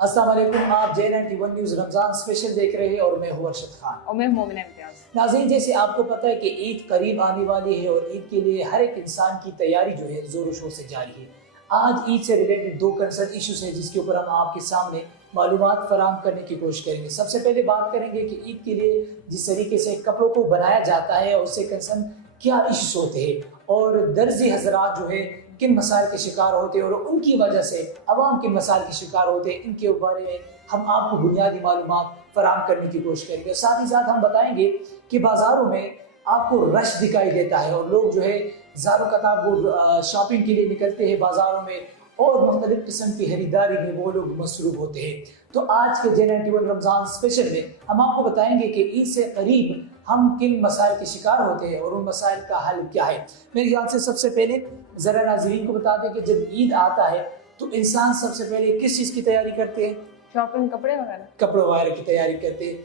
अस्सलाम वालेकुम। आप J91 न्यूज़ रमज़ान स्पेशल देख रहे हैं और मैं हूँ अरशद खान और मैं मोमिना इम्तियाज़। नाज़रीन, जैसे आपको पता है कि ईद करीब आने वाली है और ईद के लिए हर एक इंसान की तैयारी जो है ज़ोरों शोर से जारी है। आज ईद से रिलेटेड दो कंसर्न इश्यूज हैं जिसके ऊपर हम आपके सामने मालूमात फराहम करने की कोशिश करेंगे। सबसे पहले बात करेंगे कि ईद के लिए जिस तरीके से कपड़ों को बनाया जाता है उससे कंसर्न क्या इश्यूज होते हैं और दर्जी हजरात जो है किन मसाइल के शिकार होते हैं और उनकी वजह से अवाम किन मसाइल के शिकार होते हैं, इनके बारे में हम आपको बुनियादी मालूमात फराहम करने की कोशिश करेंगे। साथ ही साथ हम बताएंगे कि बाज़ारों में आपको रश दिखाई देता है और लोग जो है ज़ारों कतार वो शॉपिंग के लिए निकलते हैं बाज़ारों में और मुख्तलिफ किस्म की खरीदारी में वो लोग मसरूफ होते हैं। तो आज के J91 रमज़ान स्पेशल में हम आपको बताएंगे कि ईद से करीब हम किन मसाइल के शिकार होते हैं और उन मसाइल का हल क्या है। मेरे ख्याल से सबसे पहले ज़रा नाज़रीन को बता दें कि जब ईद आता है तो इंसान सबसे पहले किस चीज़ की तैयारी करते हैं? शॉपिंग, कपड़े वगैरह की तैयारी करते हैं।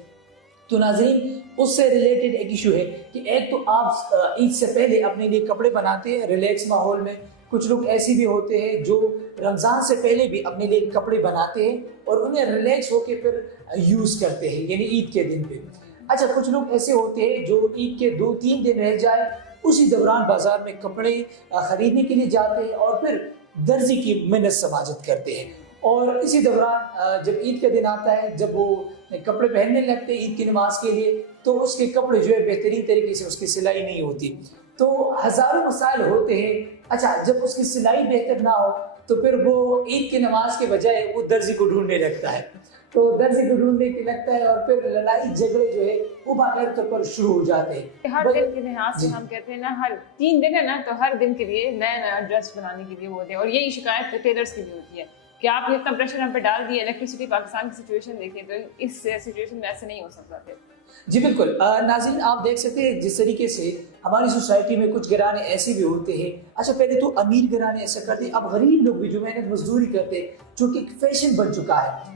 तो नाज़रीन, उससे रिलेटेड एक इशू है कि एक तो आप ईद से पहले अपने लिए कपड़े बनाते हैं रिलैक्स माहौल में। कुछ लोग ऐसे भी होते हैं जो रमज़ान से पहले भी अपने लिए कपड़े बनाते हैं और उन्हें रिलैक्स होकर फिर यूज़ करते हैं, यानी ईद के दिन पे। अच्छा, कुछ लोग ऐसे होते हैं जो ईद के 2-3 दिन रह जाए उसी दौरान बाजार में कपड़े खरीदने के लिए जाते हैं और फिर दर्जी की मिन्नत समाजत करते हैं और इसी दौरान जब ईद का दिन आता है, जब वो कपड़े पहनने लगते हैं ईद की नमाज के लिए, तो उसके कपड़े जो है बेहतरीन तरीके से उसकी सिलाई नहीं होती, तो हज़ारों मसाइल होते हैं। अच्छा, जब उसकी सिलाई बेहतर ना हो तो फिर वो ईद की नमाज के बजाय वो दर्जी को ढूंढने लगता है, तो दर्जी को ढूंढने के लगता है और फिर लड़ाई झगड़े जो है वो बाकायदा तौर पर शुरू हो जाते हैं। हर दिन के लिहाज से हम कहते हैं ना, हर 3 दिन है ना, तो हर दिन के लिए नया नया ड्रेस बनाने के लिए होते हैं और यही शिकायत टेलर्स की भी होती है कि आपने इतना प्रेशर हम पे डाल दिया। इलेक्ट्रिसिटी पाकिस्तान की सिचुएशन देखिए तो इस सिचुएशन में ऐसे नहीं हो सकता थे। जी बिल्कुल नाज़रीन, आप देख सकते हैं जिस तरीके से हमारी सोसाइटी में कुछ घराने ऐसे भी होते हैं। अच्छा, पहले तो अमीर घराने ऐसा करते हैं, अब गरीब लोग भी जो मेहनत मजदूरी करते हैं, जो कि फैशन बन चुका है।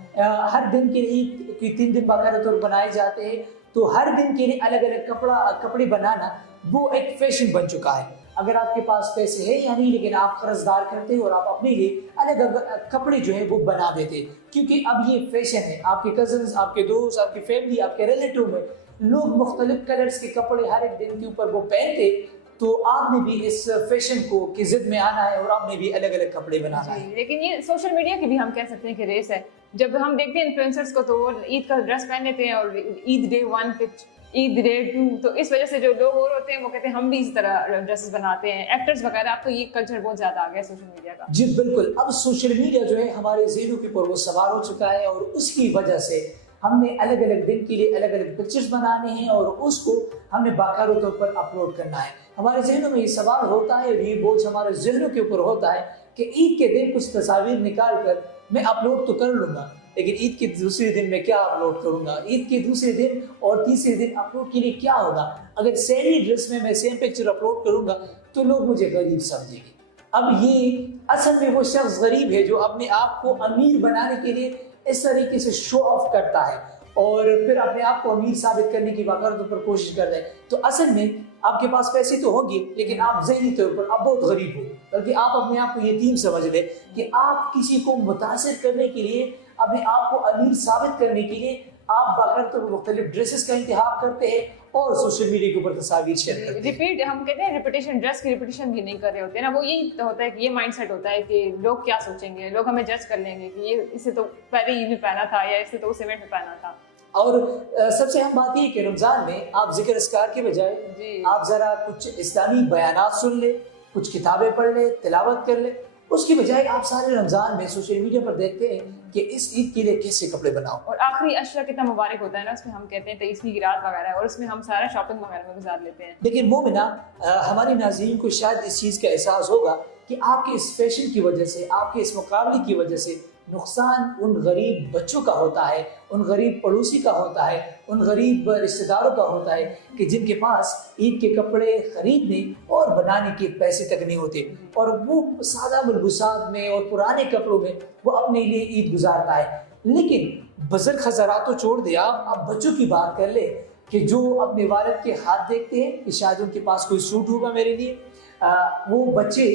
हर दिन के लिए 3 दिन बाकायदा तौर बनाए जाते हैं, तो हर दिन के लिए अलग अलग कपड़े बनाना वो एक फैशन बन चुका है। अगर आपके पास पैसे है या नहीं, लेकिन आप कर्जदार करते हैं और आप अपने लिए अलग अलग कपड़े जो है वो बना देते हैं, क्योंकि अब ये फैशन है। आपके कजन्स, आपके दोस्त, आपकी फैमिली, आपके रिलेटिव में लोग मुख्तलिफ कलर्स के कपड़े हर एक दिन के ऊपर वो पहनते, तो आपने भी इस फैशन को की जिद में आना है और आपने भी अलग अलग कपड़े बनाना है। लेकिन ये सोशल मीडिया की भी हम कह सकते हैं कि रेस है। जब हम देखते हैं इन्फ्लुएंसर्स को तो वो ईद का ड्रेस पहन लेते हैं और ईद डे 1 पे ईद डे 2, तो इस वजह से जो लोग और होते हैं वो कहते हैं हम भी इस तरह ड्रेसेस बनाते हैं, एक्टर्स वगैरह। अब तो ये कल्चर बहुत ज्यादा आ गया सोशल मीडिया का। जी बिल्कुल, अब सोशल मीडिया जो है हमारे ज़हनों के ऊपर वो सवार हो चुका है और उसकी वजह से हमने अलग अलग दिन के लिए अलग अलग पिक्चर्स बनाने हैं और उसको हमने बाकायदा तौर पर अपलोड करना है। हमारे जहनों में ये सवाल होता है और ये बोझ हमारे जहनों के ऊपर होता है कि ईद के दिन कुछ तस्वीर निकाल कर मैं अपलोड तो कर लूँगा, लेकिन ईद के दूसरे दिन मैं क्या अपलोड करूँगा? ईद के दूसरे दिन और तीसरे दिन अपलोड के लिए क्या होगा? अगर सेम ड्रेस में मैं सेम पिक्चर अपलोड करूँगा तो लोग मुझे गरीब समझेंगे। अब ये असल में वो शख्स गरीब है जो अपने आप को अमीर बनाने के लिए इस तरीके से शो ऑफ करता है और फिर अपने आप को अमीर साबित करने की बाकायदा पर कोशिश कर रहे हैं। तो असल में आपके पास पैसे तो होंगे, लेकिन आप ज़हनी तौर पर आप बहुत गरीब हो, बल्कि आप अपने आप को यतीम समझ लें कि आप किसी को मुतासिर करने के लिए, अपने आप को अमीर साबित करने के लिए आप बाकायदा तौर पर मुख्तलिफ ड्रेसेस का इंतखाब करते हैं और सोशल मीडिया के ऊपर तस्वीर शेयर करते हैं। रिपीट, हम कहते हैं रिपीटेशन, ड्रेस की रिपीटेशन भी नहीं कर रहे होते ना। वो यही तो होता है कि ये माइंडसेट होता है कि लोग क्या सोचेंगे, लोग हमें जज कर लेंगे कि ये इससे तो पहले ईद में पहना था या इससे तो उस इवेंट में पहना था। और सबसे अहम बात ये कि रमज़ान में आप जिक्र अस्कार के बजाय आप ज़रा कुछ इस्लामी बयानात सुन ले, कुछ किताबें पढ़ ले, तिलावत कर ले, उसकी बजाय आप सारे रमज़ान में सोशल मीडिया पर देखते हैं कि इस ईद के लिए कैसे कपड़े बनाओ। और आखिरी अशरा कितना मुबारक होता है ना, उसमें हम कहते हैं 23वीं की रात वगैरह, और उसमें हम सारा शॉपिंग वगैरह में गुजार लेते हैं। लेकिन मोमिना, हमारे नाज़रीन को शायद इस चीज़ का एहसास होगा कि आपके इस फैशन की वजह से, आपके इस मुकाबले की वजह से नुकसान उन गरीब बच्चों का होता है, उन गरीब पड़ोसी का होता है, उन गरीब रिश्तेदारों का होता है कि जिनके पास ईद के कपड़े खरीदने और बनाने के पैसे तक नहीं होते और वो सादा मलबूसात में और पुराने कपड़ों में वो अपने लिए ईद गुजारता है। लेकिन बुजुर्ग हज़रात तो छोड़ दे, आप बच्चों की बात कर ले कि जो अपने वालिद के हाथ देखते हैं कि शायद उनके पास कोई सूट होगा मेरे लिए, वो बच्चे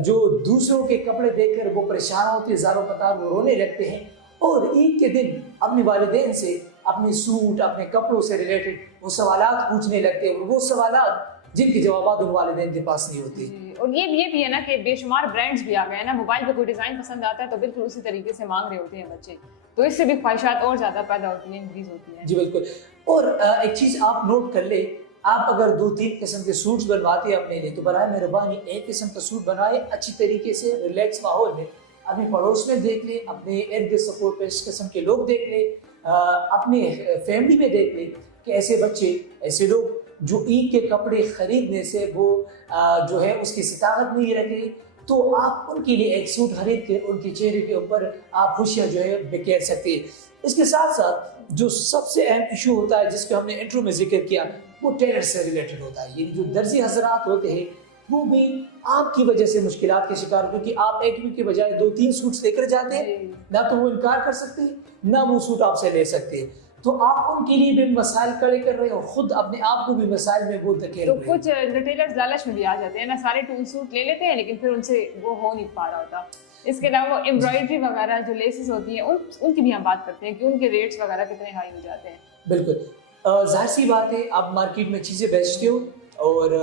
जो दूसरों के कपड़े देखकर वो परेशान होते हैं, ज़ारों कतार वो रोने लगते हैं और ईद के दिन अपने वालिदैन से अपने सूट, अपने कपड़ों से रिलेटेड वो सवालात पूछने लगते हैं, और वो सवालात जिनके जवाब उन वालिदैन के पास नहीं होते। और ये भी है ना कि बेशुमार ब्रांड्स भी आ गए हैं ना, मोबाइल पे कोई डिज़ाइन पसंद आता है तो बिल्कुल उसी तरीके से मांग रहे होते हैं बच्चे, तो इससे भी ख्वाहिशात और ज़्यादा पैदा होती हैं, इंक्रीज होती हैं। जी बिल्कुल। और एक चीज़ आप नोट कर ले, आप अगर 2-3 किस्म के सूट्स बनवाते हैं अपने लिए, तो बराए मेहरबानी एक किस्म का सूट बनाए अच्छी तरीके से, रिलैक्स माहौल में। अपने पड़ोस में देख ले, अपने इर्द गिर्द सपोर्ट पे इस किस्म के लोग देख ले, अपने फैमिली में देख ले कि ऐसे बच्चे, ऐसे लोग जो ईद के कपड़े खरीदने से वो जो है उसकी सिताकत नहीं रखे, तो आप उनके लिए एक सूट खरीद के उनके चेहरे के ऊपर आप खुशियाँ जो है बिखेर सकते हैं। इसके साथ साथ जो सबसे अहम इशू होता है जिसको हमने इंट्रो में जिक्र किया, वो टेलर से रिलेटेड होता है। ये जो दर्जी हजरात होते हैं वो भी आपकी वजह से मुश्किलात के शिकार, क्योंकि आप एक के बजाय 2-3 सूट्स लेकर जाते हैं, ना तो वो इनकार कर सकते हैं, ना वो सूट आपसे ले सकते हैं, तो आप उनके लिए भी मसाइल खड़े कर रहे हैं और खुद अपने आप को भी मसाइल में वो धकेल रहे हैं। तो कुछ रिटेलर्स लालच में भी आ जाते हैं ना, सारे टूल सूट ले लेते हैं लेकिन फिर उनसे वो हो नहीं पा रहा होता। इसके अलावा एम्ब्रॉयडरी वगैरह जो लेसेस होती हैं उनकी भी हम बात करते हैं कि उनके रेट्स वगैरह कितने हाई हो जाते हैं। बिल्कुल, जाहिर सी बात है, आप मार्केट में चीज़ें बेचते हो और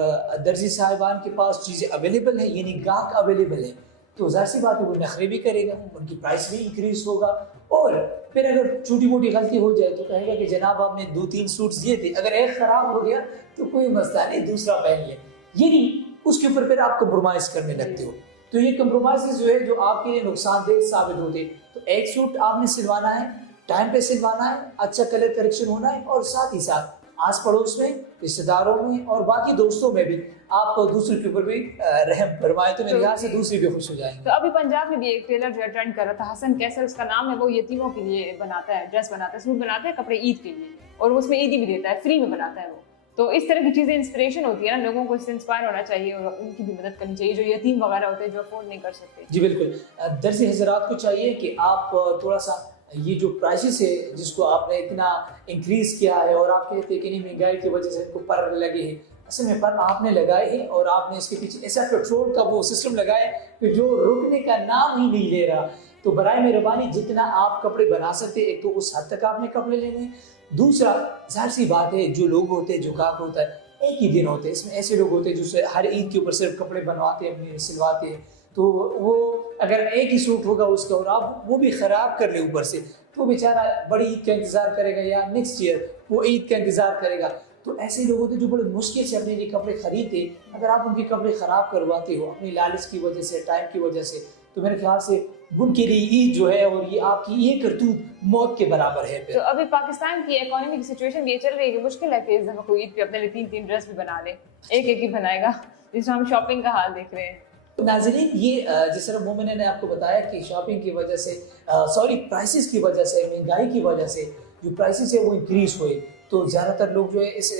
दर्जी साहिबान के पास चीज़ें अवेलेबल है, यानी गाहक अवेलेबल है, तो जाहिर सी बात है वो नखरे भी करेगा, उनकी प्राइस भी इंक्रीज होगा। और फिर अगर छोटी मोटी गलती हो जाए तो कहेगा कि जनाब आपने 2-3 सूट्स दिए थे, अगर एक ख़राब हो गया तो कोई मसला नहीं, दूसरा पहन लिया, यानी उसके ऊपर फिर आप कंप्रोमाइज़ करने लगते हो। तो ये कंप्रोमाइज़ जो है जो आपके लिए नुकसानदेह साबित होते। तो एक सूट आपने सिलवाना है, टाइम पे सिलवाना है, अच्छा कलर करेक्शन होना है, और साथ ही साथ आस पड़ोस में, रिश्तेदारों में और बाकी दोस्तों में भी आप दूसरे के ऊपर भी रहम फरमाए, तो मेरे ख्याल से दूसरे भी खुश हो जाएंगे। तो अभी पंजाब में भी एक टेलर जो है ट्रेंड कर रहा था, हसन कैसर उसका नाम है, वो यतीमों के लिए बनाता है, ड्रेस बनाता है, सूट बनाता है, कपड़े ईद के लिए, और उसमें ईदी भी देता है, फ्री में बनाता है वो। तो इस तरह की चीज़ें इंस्पिरेशन होती है ना, लोगों को इससे इंस्पायर होना चाहिए और उनकी भी मदद करनी चाहिए जो यतीम वगैरह होते हैं जो अफोर्ड नहीं कर सकते। जी बिल्कुल, दर्जी हजरात को चाहिए कि आप थोड़ा सा ये जो प्राइसेस है जिसको आपने इतना इंक्रीज किया है और आप कहते हैं कि नहीं महंगाई की वजह से इनको पर लगे हैं, असल में पर आपने लगाए हैं और आपने इसके पीछे ऐसा पेट्रोल का वो सिस्टम लगाया कि जो रुकने का नाम ही नहीं ले रहा। तो बराए मेहरबानी जितना आप कपड़े बना सकते हैं, एक तो उस हद तक आपने कपड़े लेने हैं, दूसरा जाहिर सी बात है जो लोग होते हैं, जो गाहक होता है, एक ही दिन होते हैं, इसमें ऐसे लोग होते हैं जो हर ईद के ऊपर सिर्फ कपड़े बनवाते हैं, अपने सिलवाते हैं, तो वो अगर एक ही सूट होगा उसका और आप वो भी ख़राब कर ले ऊपर से, तो बेचारा बड़ी ईद का इंतज़ार करेगा या नेक्स्ट ईयर वो ईद का इंतज़ार करेगा। तो ऐसे लोग होते हैं जो बड़े मुश्किल से अपने लिए कपड़े खरीदते, अगर आप उनके कपड़े ख़राब करवाते हो अपनी लालच की वजह से, टाइम की वजह से, तो मेरे ख्याल से उनके लिए ईद जो है और ये आपकी ये करतूत मौत के बराबर है। तो अभी पाकिस्तान की इकोनॉमिक सिचुएशन भी ये चल रही है कि मुश्किल है कि इस दफ़ा कोई ईद पे अपने लिए 3-3 ड्रेस भी बना ले, एक ही बनाएगा, जिसमें हम शॉपिंग का हाल देख रहे हैं। नाज़रीन, ये जिस तरह मोमिना ने आपको बताया कि शॉपिंग की वजह से, प्राइसेस की वजह से, महंगाई की वजह से जो प्राइसेस है वो इंक्रीज हुए, तो ज़्यादातर लोग जो है इस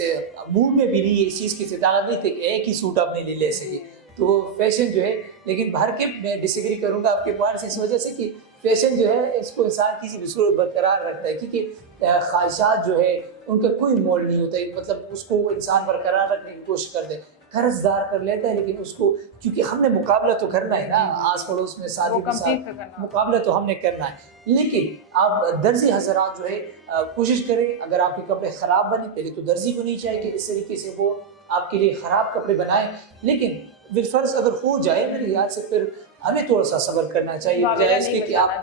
मूड में भी नहीं, इस चीज़ की इस्तेदाद नहीं थे कि एक ही सूट आपने ले सके, तो फैशन जो है, लेकिन भर के मैं डिसएग्री करूँगा आपके पॉइंट से, इस वजह से कि फैशन जो है इसको इंसान किसी भी सूरत बरकरार रखता है, क्योंकि ख्वाहिशात जो है उनका कोई मोल नहीं होता है, मतलब उसको इंसान बरकरार रखने की कोशिश करते हैं, कर्जदार कर लेता है, लेकिन उसको क्योंकि हमने मुकाबला तो करना है ना, आस पड़ोस में साथी के साथ मुकाबला तो हमने करना है। लेकिन आप दर्जी हजरात जो है कोशिश करें, अगर आपके कपड़े ख़राब बने, पहले तो दर्जी को नहीं चाहिए कि इस तरीके से वो आपके लिए ख़राब कपड़े बनाए, लेकिन बिलफर्ज अगर हो जाए मेरे ख्याल से फिर हमें थोड़ा सा सब्र करना चाहिए, बजाय इसके कि आप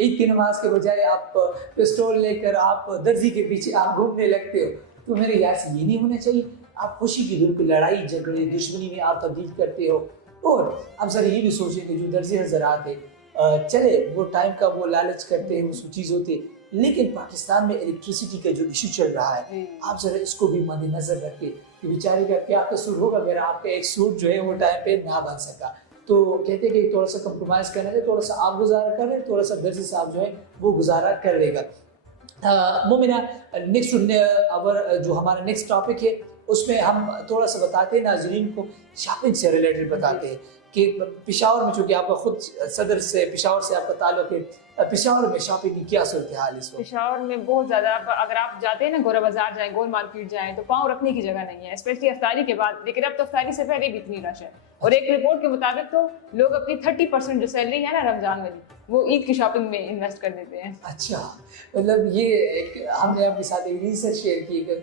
ईद की नमाज के बजाय आप पिस्तौल लेकर आप दर्जी के पीछे आप घूमने लगते हो, तो मेरे ख्याल से ये नहीं होना चाहिए। आप खुशी की दिल को लड़ाई झगड़े दुश्मनी में आप तब्दील करते हो। और अब सर ये भी सोचें कि जो दर्जी हजरात है, चले वो टाइम का वो लालच करते हैं, वो चीज़ होती है, लेकिन पाकिस्तान में इलेक्ट्रिसिटी का जो इशू चल रहा है, आप जरा इसको भी मद्देनजर रखें कि बेचारे का क्या कसूर होगा अगर आपका एक सूट जो है वो टाइम पे ना बन सका। तो कहते हैं कि थोड़ा सा कंप्रोमाइज़ करने से, थोड़ा सा आप गुजारा कर रहे हैं, थोड़ा सा दर्जी साहब जो है वो गुजारा कर लेगा। मोमिना, नेक्स्ट जो हमारा नेक्स्ट टॉपिक है उसमें हम थोड़ा सा बताते हैं नाज़रीन को, शॉपिंग से रिलेटेड बताते हैं कि पेशावर में, चूँकि आपका खुद सदर से पेशावर से आपका ताल्लुक है, पेशावर में शॉपिंग की क्या सूरत हाल इस वक्त? पेशावर में बहुत ज़्यादा, अगर आप जाते हैं ना गोरा बाजार जाएं, गोल मार्केट जाएं, तो पाँव रखने की जगह नहीं है, स्पेशली अफ्तारी के बाद। लेकिन अब तो अफ्तारी से पहले भी इतनी रश है। और एक रिपोर्ट के मुताबिक तो लोग अपनी 30% जो सैलरी है ना रमजान वाली, वो ईद की शॉपिंग में इन्वेस्ट कर देते हैं। अच्छा, मतलब ये हमने आपके साथ एक रिसर्च शेयर की कि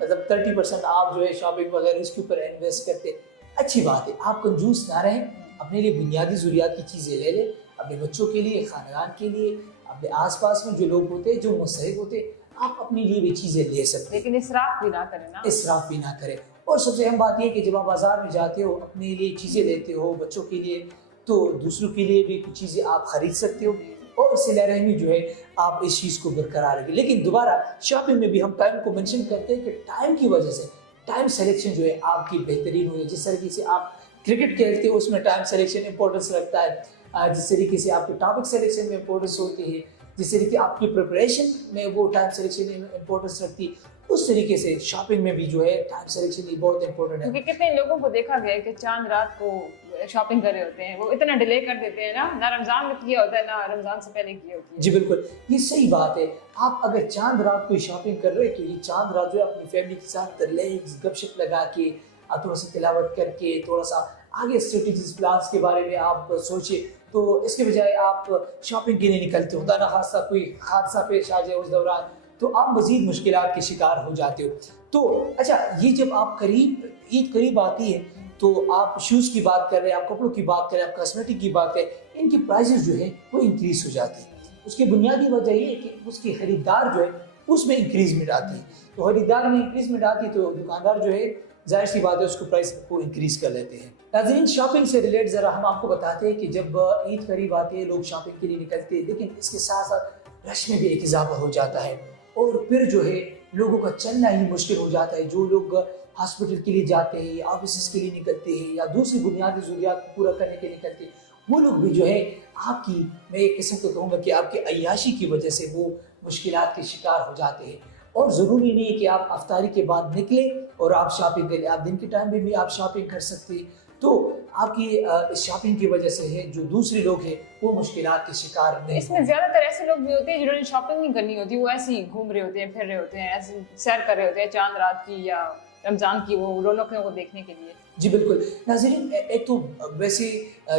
मतलब 30% आप जो है शॉपिंग वगैरह इसके ऊपर इन्वेस्ट करते। अच्छी बात है, आप कंजूस ना रहें, अपने लिए बुनियादी ज़रूरियात की चीज़ें ले लें, अपने बच्चों के लिए, ख़ानदान के लिए, अपने आसपास में जो लोग होते हैं, जो मुस्तहिक होते हैं, आप अपने लिए भी चीज़ें ले सकते हैं। लेकिन इसराफ भी ना करें ना। इसराफ भी ना करें। और सबसे अहम बात यह कि जब आप बाज़ार में जाते हो, अपने लिए चीज़ें लेते हो, बच्चों के लिए, तो दूसरों के लिए भी कुछ चीज़ें आप ख़रीद सकते हो और सिला रहमी जो है आप इस चीज़ को बरकरार रखें। लेकिन दोबारा शॉपिंग में भी हम टाइम को मेंशन करते हैं कि टाइम की वजह से टाइम सिलेक्शन जो है आपकी बेहतरीन हो। जिस तरीके से आप क्रिकेट खेलते हो उसमें टाइम सिलेक्शन इंपॉर्टेंस रखता है, जिस तरीके से आपके टॉपिक सिलेक्शन में इंपॉर्टेंस होती है, जिस तरीके आपकी प्रिपरेशन में वो टाइम सिलेक्शन इंपॉर्टेंस रखती है, उस तरीके से शॉपिंग में भी जो है टाइम सिलेक्शन बहुत इंपॉर्टेंट है। क्योंकि कितने लोगों को देखा गया है कि चांद रात को शॉपिंग कर रहे होते हैं, वो इतना डिले कर देते हैं ना रमजान में किया होता है ना रमजान से पहले किया होती है। जी बिल्कुल, ये सही बात है। आप अगर चांद रात कोई शॉपिंग कर रहे हैं तो ये चांद रात जो है अपनी फैमिली के साथ रिलैक्स गपशप लगा के, थोड़ा सा तिलावत करके, थोड़ा सा आगे स्ट्रेटजीज प्लान्स के बारे में आप सोचिए, तो इसके बजाय आप शॉपिंग के लिए निकलते हो, ना खासा कोई हादसा पेश आ जाए उस दौरान तो आप मज़ीद मुश्किलात के शिकार हो जाते हो। तो अच्छा, ये जब आप ईद करीब आती है तो आप शूज़ की बात कर रहे हैं, आप कपड़ों की बात करें, आप कॉस्मेटिक की बात करें, इनकी प्राइसेस जो है वो इंक्रीज़ हो जाती है। उसकी बुनियादी वजह ये है कि उसकी खरीदार जो है उसमें इंक्रीजमेंट आती है। तो खरीदार में इंक्रीजमेंट आती है तो दुकानदार जो है जाहिर सी बात है उसको प्राइस को इंक्रीज़ कर लेते हैं। नाज़रीन, शॉपिंग से रिलेटेड ज़रा हम आपको बताते हैं कि जब ईद करीब आती है लोग शॉपिंग के लिए निकलते हैं, लेकिन इसके साथ साथ रश में भी एक इजाफा हो जाता है और फिर जो है लोगों का चलना ही मुश्किल हो जाता है। जो लोग हॉस्पिटल के लिए जाते हैं या ऑफिस के लिए निकलते हैं या दूसरी बुनियादी ज़रूरियात को पूरा करने के लिए निकलते हैं, वो लोग भी जो है आपकी, मैं एक किस्म को कहूँगा कि आपकी अय्याशी की वजह से वो मुश्किलात के शिकार हो जाते हैं। और ज़रूरी नहीं है कि आप अफ्तारी के बाद निकलें और आप शॉपिंग करें, आप दिन के टाइम में भी आप शॉपिंग कर सकते हैं। तो आपकी शॉपिंग की वजह से है जो दूसरे लोग हैं वो मुश्किलात के शिकार नहीं। इसमें ज़्यादातर ऐसे लोग भी होते हैं जिन्होंने शॉपिंग नहीं करनी होती, वो ऐसे ही घूम रहे होते हैं, फिर रहे होते हैं, ऐसे सैर कर रहे होते हैं चांद रात की या रमज़ान की वो रौनकों को देखने के लिए। जी बिल्कुल नाज़रीन, एक तो वैसे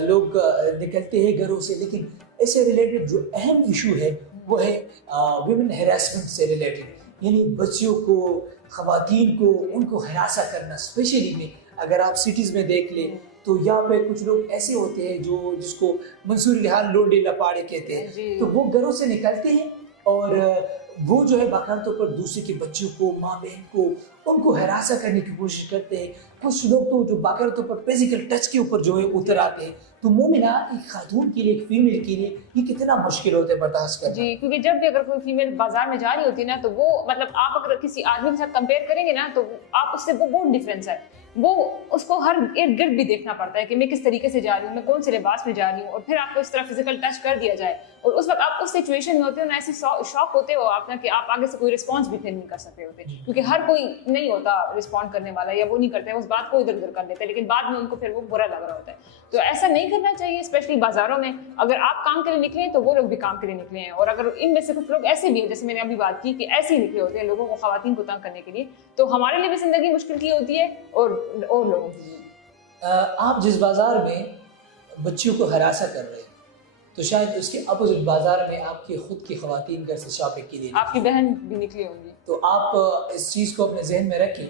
लोग निकलते हैं घरों से, लेकिन इससे रिलेटेड जो अहम इशू है वो है वुमेन हैरेसमेंट से रिलेटेड, यानी बच्चियों को, ख़वातीन को, उनको हरासा करना। स्पेशली में अगर आप सिटीज़ में देख लें तो यहाँ पे कुछ लोग ऐसे होते हैं जो जिसको मंसूरी लिहान लोंडे लपाड़े कहते हैं, तो वो घरों से निकलते हैं और वो जो है बाकायदा तौर पर दूसरे के बच्चों को, माँ बहन को, उनको हरासा करने की कोशिश करते हैं। कुछ लोग तो जो बाकायदा तौर पर फिजिकल टच के ऊपर जो है उतर आते हैं। तो मोमिना, एक खातून के लिए, एक फीमेल के लिए ये कितना मुश्किल होता है बर्दाश्त करना। जी, क्योंकि जब भी अगर कोई फीमेल बाजार में जा रही होती है ना, तो वो मतलब आप अगर किसी आदमी के साथ कंपेयर करेंगे ना तो आप उससे वो बहुत डिफरेंस है। वो उसको हर इर्द गिर्द भी देखना पड़ता है कि मैं किस तरीके से जा रही हूँ, मैं कौन से लिबास में जा रही हूँ, और फिर आपको इस तरह फिजिकल टच कर दिया जाए और उस वक्त आप उस सिचुएशन में होते हो ना, ऐसे शॉक होते हो आप ना कि आप आगे से कोई रिस्पॉन्स भी नहीं कर सकते होते, क्योंकि हर कोई नहीं होता रिस्पॉन्ड करने वाला, या वो नहीं करते हैं, उस बात को इधर उधर कर देते हैं, लेकिन बाद में उनको फिर वो बुरा लग रहा होता है। तो ऐसा नहीं करना चाहिए, स्पेशली बाजारों में। अगर आप काम के लिए निकले हैं तो वो लोग भी काम के लिए निकले हैं, और अगर इनमें से कुछ लोग ऐसे भी हैं, जैसे मैंने अभी बात की कि ऐसे ही निकले होते हैं लोगों को, ख़वातीन को तंग करने के लिए, तो हमारे लिए भी ज़िंदगी मुश्किल की होती है और लोगों की। आप जिस बाजार में बच्चियों को हरासा कर रहे हैं तो शायद उसके अपोजिट बाजार में आपकी खुद की ख़वातीन घर से शॉपिंग के लिए, आपकी बहन भी निकली होंगी, तो आप इस चीज़ को अपने जहन में रखें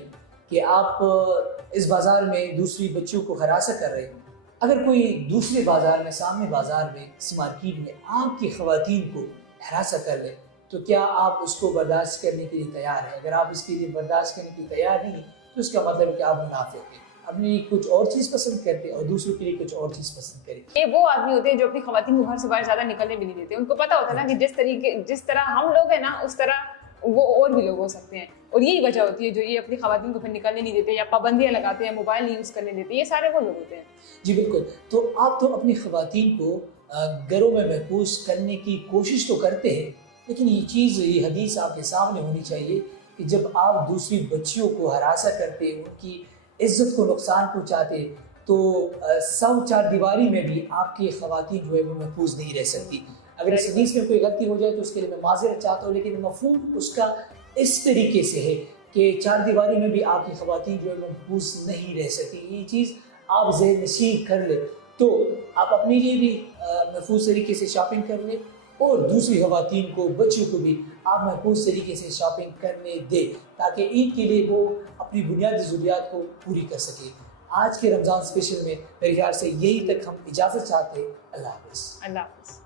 कि आप इस बाजार में दूसरी बच्चियों को हरासा कर रहे हैं। अगर कोई दूसरे बाजार में, सामने बाजार में, किसी मार्केट में आपकी ख़वातीन को हरासा कर ले, तो क्या आप उसको बर्दाश्त करने के लिए तैयार हैं? अगर आप इसके लिए बर्दाश्त करने के लिए तैयार नहीं तो इसका मतलब है कि आप मुनाफिक हैं, अपनी कुछ और चीज़ पसंद करते हैं और दूसरों के लिए कुछ और चीज़ पसंद करें। ये वो आदमी होते हैं जो अपनी ख़वातीन को घर से बाहर ज़्यादा निकलने भी नहीं देते। उनको पता होता है ना कि जिस तरह हम लोग हैं ना, उस तरह वो और भी लोग हो सकते हैं, और यही वजह होती है जो ये अपनी ख़वातीन को फिर निकलने नहीं देते या पाबंदियाँ लगाते हैं, मोबाइल नहीं यूज़ करने देते, ये सारे वो लोग होते हैं। जी बिल्कुल। तो आप तो अपनी ख़वातीन को घरों में महफूज करने की कोशिश तो करते हैं, लेकिन ये हदीस आपके सामने होनी चाहिए कि जब आप दूसरी बच्चियों को हरासा करते, उनकी इज्जत को नुकसान पहुँचाते, तो सौ चार दीवारी में भी आपकी ख़वातीन जो है वो महफूज नहीं रह सकती। अगर इस हदीस में कोई गलती हो जाए तो उसके लिए मैं माज़रत चाहता हूँ, लेकिन मफ़हूम उसका इस तरीके से है कि चार दीवारी में भी आपकी ख़वातीन जो है महफूज नहीं रह सकती। ये चीज़ आप ज़हन नशीं कर ले तो आप अपने लिए भी महफूज तरीके से शॉपिंग कर ले और दूसरी ख़वातीन को, बच्चों को भी आप महफूज तरीके से शॉपिंग करने दें, ताकि ईद के लिए वो अपनी बुनियादी ज़रूरियात को पूरी कर सके। आज के रमज़ान स्पेशल में मेरे ख्याल से यही तक हम इजाज़त चाहते हैं। अल्लाह हाफ़िज़। अल्लाह हाफ़िज़।